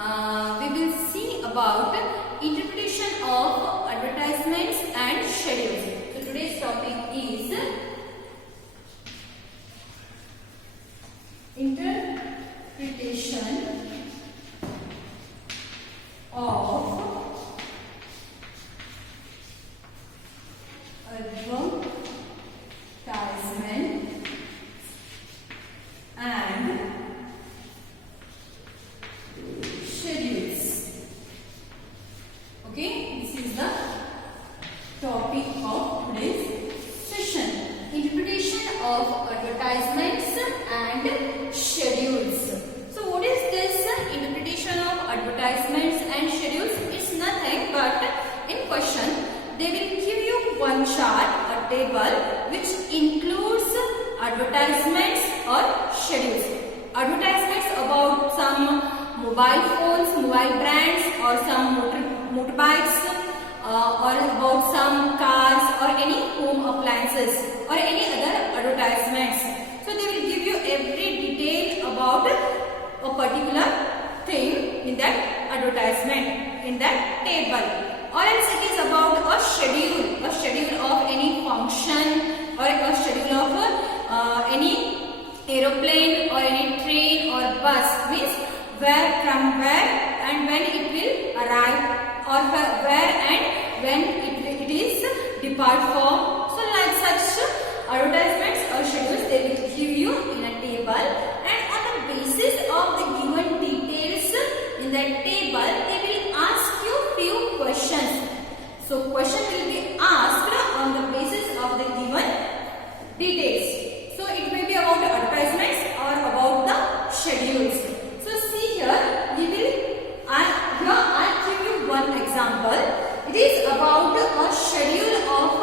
we will see about interpretation of advertisements and schedules. So today's topic is interpretation of advertisement and schedules. Okay, this is the topic of today's session. Interpretation of advertisements and schedules. So what is this interpretation of advertisements and schedules? It's nothing but in question they will give you one chart, a table which includes advertisements or schedules. Advertisements about some mobile phones, mobile brands, or some motorbikes, or about some cars or any home appliances or any other advertisements. So they will give you every detail about a particular thing in that advertisement, in that table. Or else it is about a schedule of any function or a schedule of any aeroplane or any train or bus, means where, from where and when it will arrive, or where and when it is depart from. So like such advertisements or schedules they will give you in a table, and on the basis of the given details in that table they will ask you few questions. So question will be asked on the basis of the given details. So it may be about the advertisements or about the schedules. So see here, we will here I give you one example. It is about a schedule of a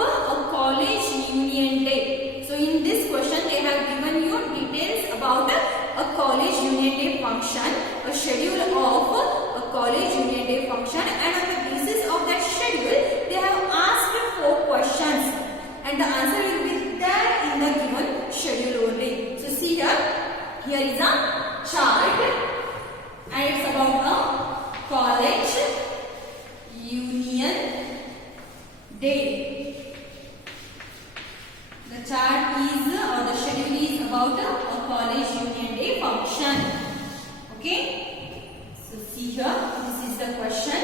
college union day. So in this question they have given you details about a college union day function, a schedule of a college union day function, and on the basis of that schedule they have asked 4 questions, and the answer will be there in the given schedule only. So see here is a chart, and it's about a college union day. The chart is or the schedule is about a college union day function. Okay, so see here, this is the question.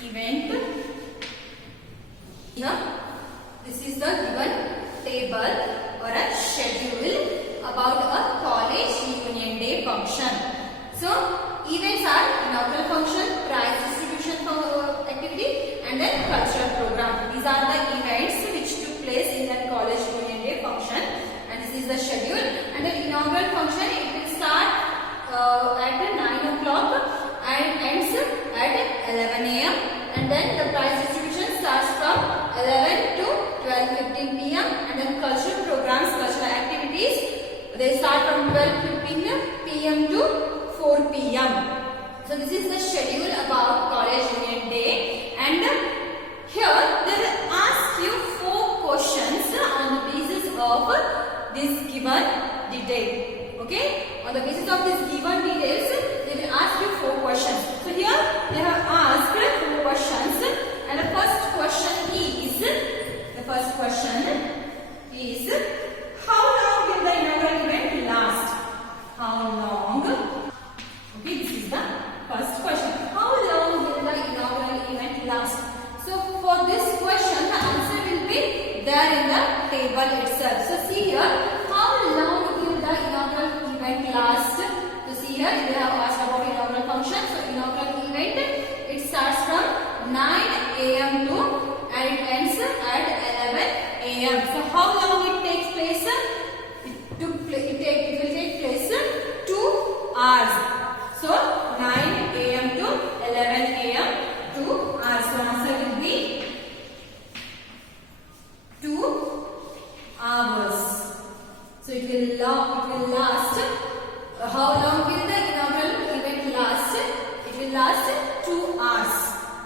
Event. Here, this is the given table or a schedule about a college union day function. So events are inaugural function, prize distribution activity, and then cultural program. These are the events which took place in that college union day function, and this is the schedule. And the inaugural function, it will start at 9 o'clock and ends at 11 a.m. and then the prize distribution starts from 11 to 12:15 p.m. and then cultural programs, cultural activities, they start from 12:15 p.m. to 4 p.m. So this is the schedule about college union day, and here they will ask you 4 questions on the basis of this given detail. Okay, on the basis of this given details they will ask you 4 questions. So here they have asked 4 questions, and the first question is how long will the inaugural event last? How long? Okay, this is the first question. How long will the inaugural event last? So for this question the answer will be there in the table itself. So see here, how long will the inaugural event last? So see here, they have asked about inaugural function. So inaugural event, it starts from 9 a.m. to and it ends at 11 a.m. So how long it takes place? It will take place 2 hours. So 9 a.m. to 11 a.m. 2 hours. So answer will be 2 hours. So it will last. How long will the inaugural event last? It will last 2 hours.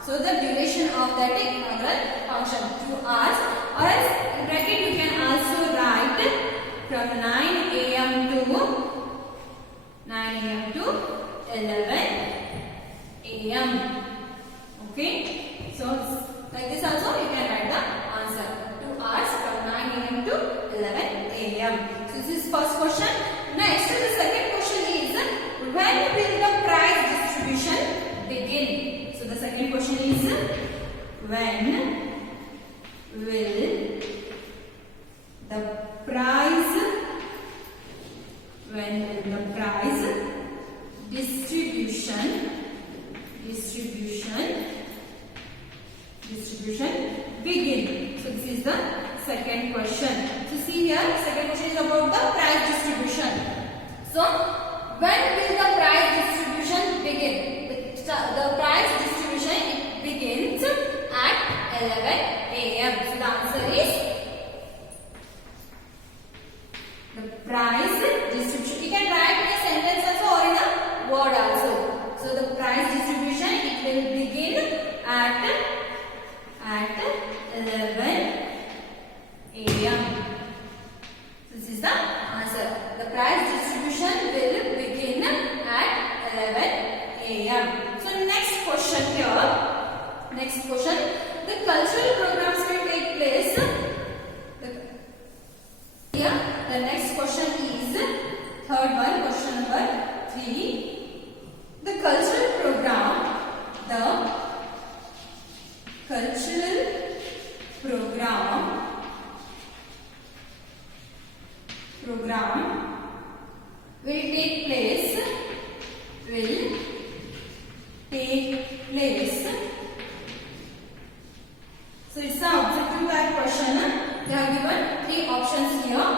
So the duration of that inaugural function 2 hours. Or else in bracket you can also write from 9 a.m. to 11 11 a.m. Okay, so like this also you can write the answer. 2 hours from 9 a.m. to 11 a.m. So this is first question. Next, the second question is, when will the prize distribution begin? So the second question is, when will the prize distribution begin? So this is the second question. So see here, second question is about the prize distribution. So when will the prize distribution begin? The prize distribution begins at 11 a.m. So the answer is the prize distribution. You can write in a sentence also or in a word also. So the prize distribution, it will begin at 11 a.m. This is the answer. The prize distribution will begin at 11 a.m. So next question here. Next question. The cultural programs will take place. Here, the next question is third one, question number 3. The cultural program will take place. So it's an objective type question. They have given 3 options here.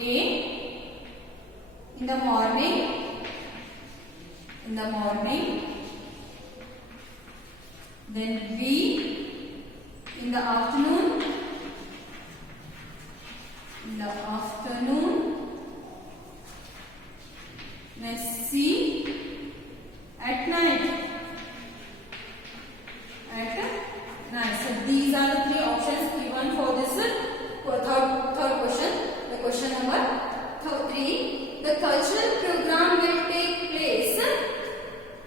A, in the morning, then B, in the afternoon, then C, at night. So these are the 3 options given for this third question. The question number 3. The cultural program will take place.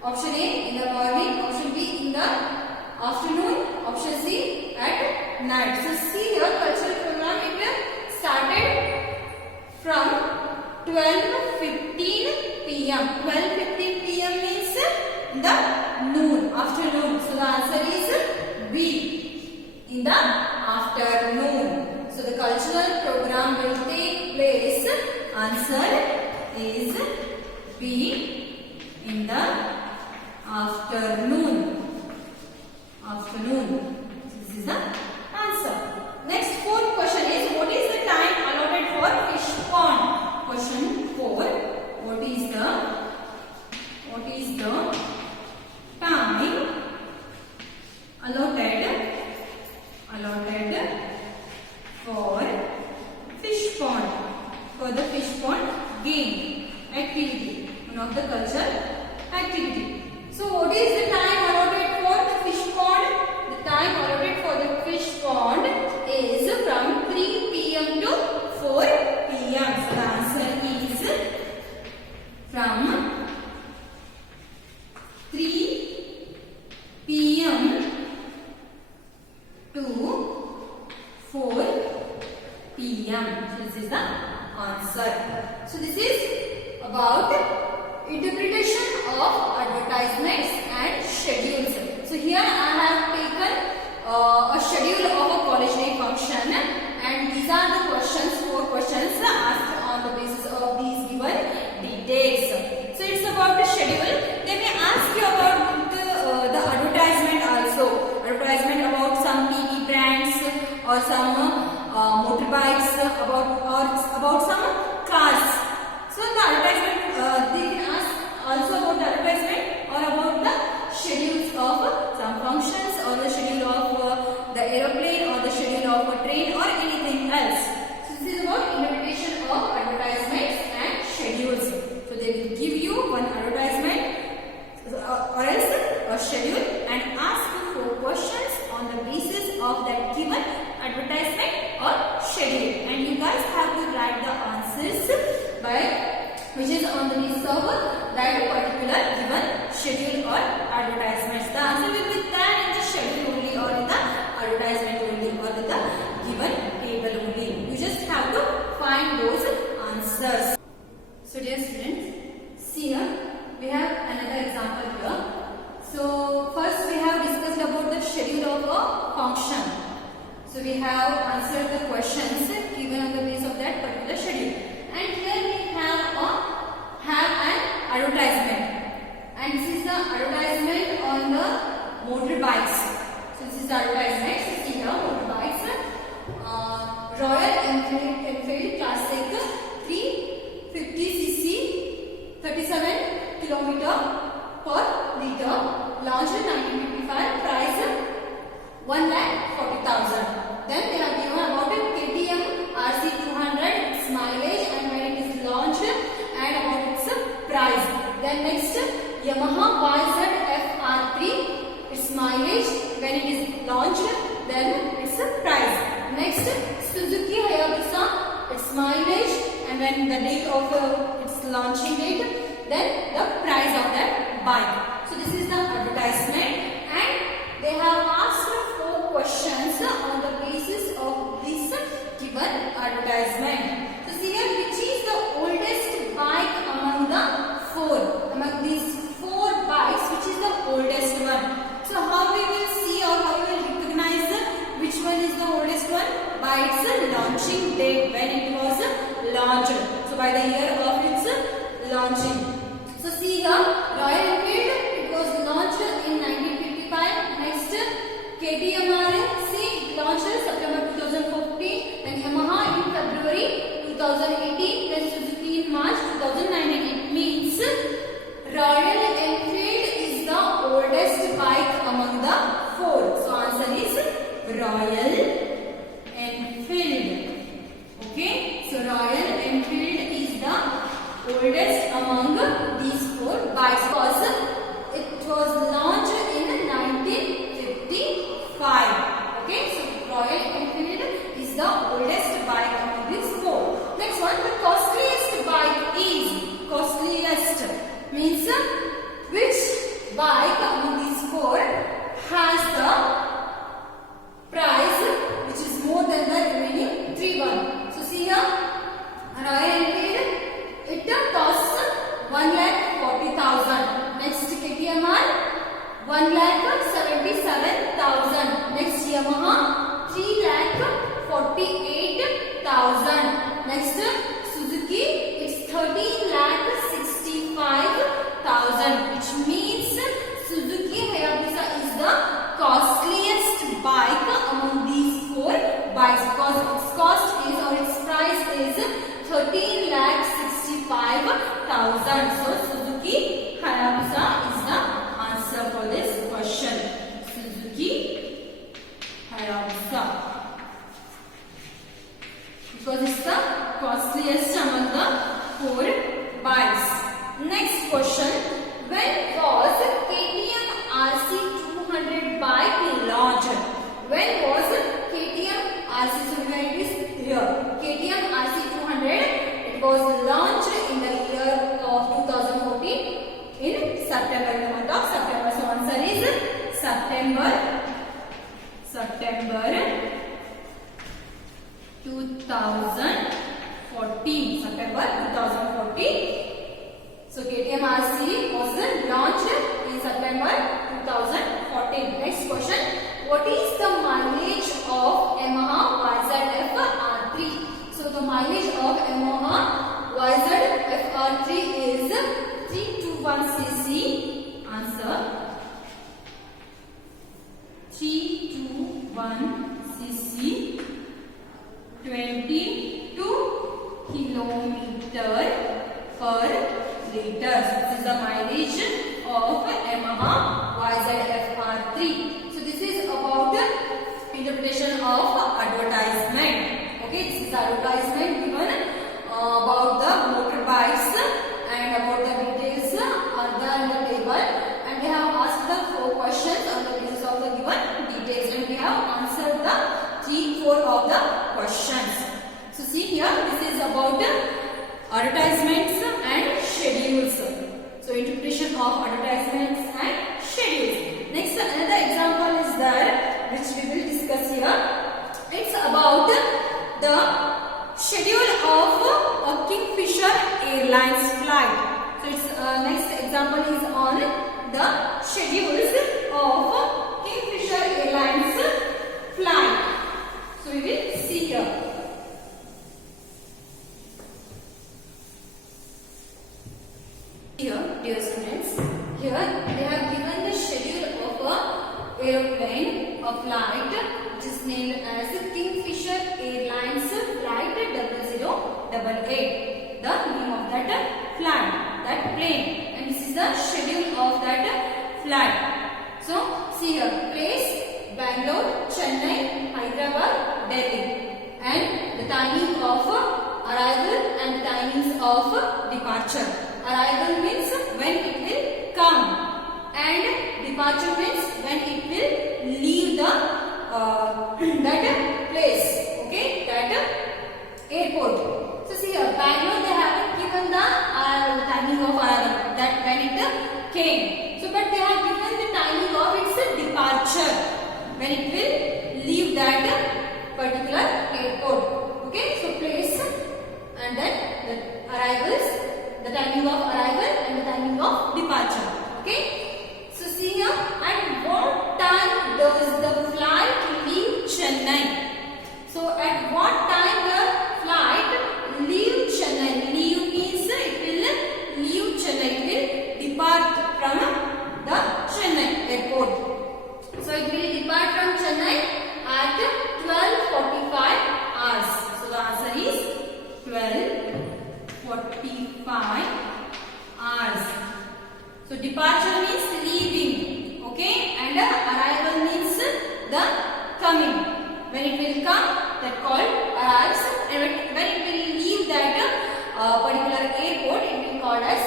Option A, in the morning. Option B, in the afternoon. Option C, at night. So see here, cultural program, it started from 12:15 p.m. 12:15 p.m. means the noon, afternoon. So the answer is B, in the afternoon. So the cultural program will take place. Answer is B, in the afternoon. This is the answer. Next, fourth question is, what is the time allotted for fish pond? Question 4. What is the time allotted for fish pond? For the fish pond game activity, one of the cultural activity. So what is the time allotted for the fish pond? The time allotted for the fish pond is from 3 p.m. to 4 p.m. So the answer is from 3 p.m. to 4 p.m. So this is the answer. So this is about interpretation of advertisements and schedules. So here I have taken a schedule of a college day function, and these are the questions, 4 questions asked on the basis of these given details. So it's about the schedule. They may ask you about the advertisement also. Advertisement about some TV brands or some motorbikes, about some cars. So the advertisement, they can ask also about the advertisement or about the schedules of some functions, or the schedule of the aeroplane, or the schedule of a train, or anything else. So this is about interpretation of advertisements and schedules. So they will give you one advertisement or else a schedule and ask you 4 questions on the basis of that given advertisement or schedule, and you guys have to write the answers by which is on the basis of that particular advertisement on the motorbikes. So this is the advertisement. So see here, motorbikes. Royal Enfield Classic 350cc 37 km/liter, launched in 1955, price 1,40,000. Then they have given about it KTM RC200, its mileage and when it is launched and about its price. Then next Yamaha YZF-R3, its mileage when it is launched, then its price. Next Suzuki Hayabusa, its mileage and when the date of its launching date, then the price of that bike. So this is the advertisement and they have asked 4 questions on the basis of this given advertisement. So see here, which is the oldest bike among the 4? Among these 4 bikes, which is the oldest one? So how we will see or how we will recognize which one is the oldest one? By its launching date, when it was launched. So by the year of its launching. So see here, Royal Enfield, it was launched in 1955. Next, KTM RC launched September 2014. Then Yamaha in February 2018. Then Suzuki in March 2019. It means Royal Enfield is the oldest bike among the 4. So answer is Royal Enfield. Okay. So Royal Enfield is the oldest among these 4 bikes because it was launched in 1955. Okay, so Royal Enfield is the oldest bike among these 4. Next one, the costliest bike is, costliest means which bike among these 4 has the price which is more than the remaining 3 one. So see here, Royal Enfield, it costs 1,40,000. Next KTM 1,77,000. Next Yamaha 3,48,000. Next Suzuki, it's 13,65,000. Which means Suzuki Hayabusa is the costliest bike among these 4 bikes because its cost is or its price is 13,65,000. So Suzuki Hayabusa is the answer for this question. Suzuki Hayabusa, because it's the costliest among the 4 bikes. Next question, when was KTM RC200 bike launched? When was KTM RC? So it is here. KTM RC200, it was launched in the year of 2014 in September, in the month of September. So answer is September 2014. September 2014. So KTM RC was launched in September 2014. Next question, what is the mileage of Yamaha YZF-R3? So the mileage of Yamaha YZF-R3 is 321cc. Answer 321cc, 22 kilometer per liter. This is the mileage of Yamaha YZF-R3. So this is about interpretation of advertisement. Okay, this is advertisement given about the motorbikes and about the details are there in the table, and we have asked the 4 questions on the basis of the given details and we have answered the 3-4 of the questions. So see here, this is about advertisements and schedules. So interpretation of advertisements and schedules. Next, another example is there which we will discuss here. It's about the schedule of a Kingfisher Airlines flight. So its next example is on the schedules of Kingfisher Airlines flight. So we will see here. Here, dear students, Here they have given the schedule of a aeroplane, a flight which is named as Kingfisher Airlines Flight 0088. The name of that flight, that plane, and this is the schedule of that flight. So see here, place Bangalore, Chennai, Hyderabad, Delhi, and the timing of arrival and timings of departure. Arrival means when it will come, and departure means when it will leave the that place, okay, that airport. So see here, Bangalore they have given the timing of arrival, that when it came. So but they have given the timing of its departure, when it will leave that particular airport. Okay, so place and then the arrivals, the timing of arrival and the timing of departure. Okay, so see here, at what time does the flight leave Chennai? So at what time the flight leave Chennai? Leave means it will leave Chennai, it will depart from the Chennai airport. So it will depart from Chennai at 12:45 hours. So the answer is 12:45 hours. So departure means leaving, okay, and arrival means the coming. When it will come, that called arrives, and when it will leave that particular airport, it will called as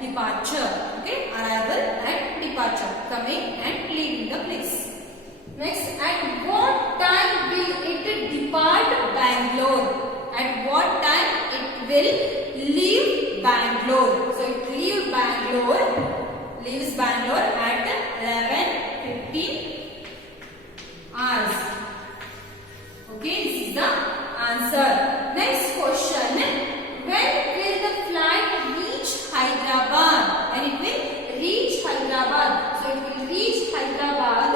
departure. Okay, arrival and departure, coming and leaving the place. Next, at what time will it depart Bangalore? At what time it will leave Bangalore? So it leaves Bangalore at 11:15 hours. Okay, this is the answer. Next question, when will the flight reach Hyderabad? When it will reach Hyderabad? So it will reach Hyderabad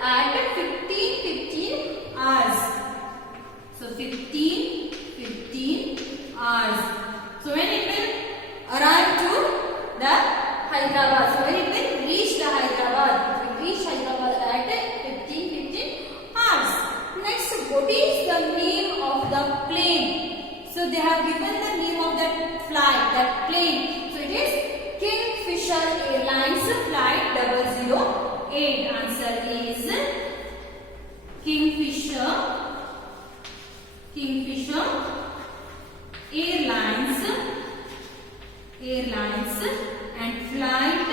at 15:15 hours. So 15:15 hours. So when it will arrive to the Hyderabad? So when it will reach the Hyderabad? It will reach Hyderabad at 15:15 hours. Next, what is the name of the plane? So they have given the name of that flight, that plane. So it is Kingfisher Airlines Flight 008. Answer is Kingfisher Airlines and flight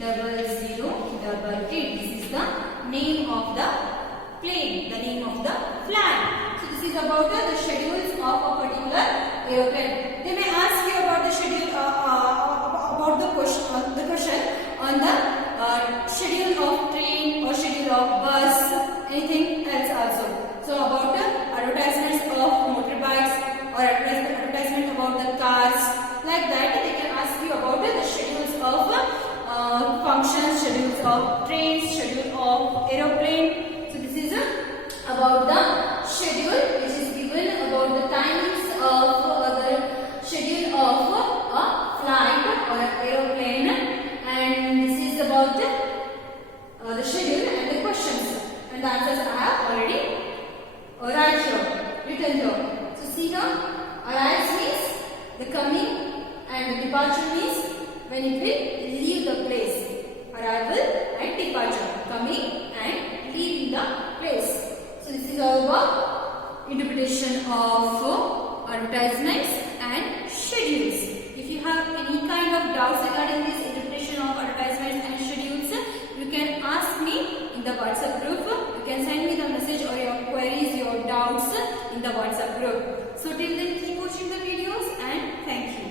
0088. This is the name of the plane, the name of the flight. So this is about the schedules of a particular aeroplane. They may ask you about the schedule, about the question on the schedule of train or schedule of bus, anything else also. So about the advertisements of motorbikes or advertisement about the cars, like that they can ask you about the schedules of functions, schedules of trains, schedule of aeroplane. So this is about the schedule which is given about the timings of the schedule of a flight or an aeroplane, and this is about the schedule and the questions, and the answers I have already written here. So see here, arrives means the coming, and the departure means when it will leave the place. Arrival and departure, coming and leaving the place. So this is all about interpretation of advertisements and schedules. If you have any kind of doubts regarding this interpretation of advertisements and schedules, you can ask me in the WhatsApp group. You can send me the message or your queries, your doubts in the WhatsApp group. So till then, keep watching the videos and thank you.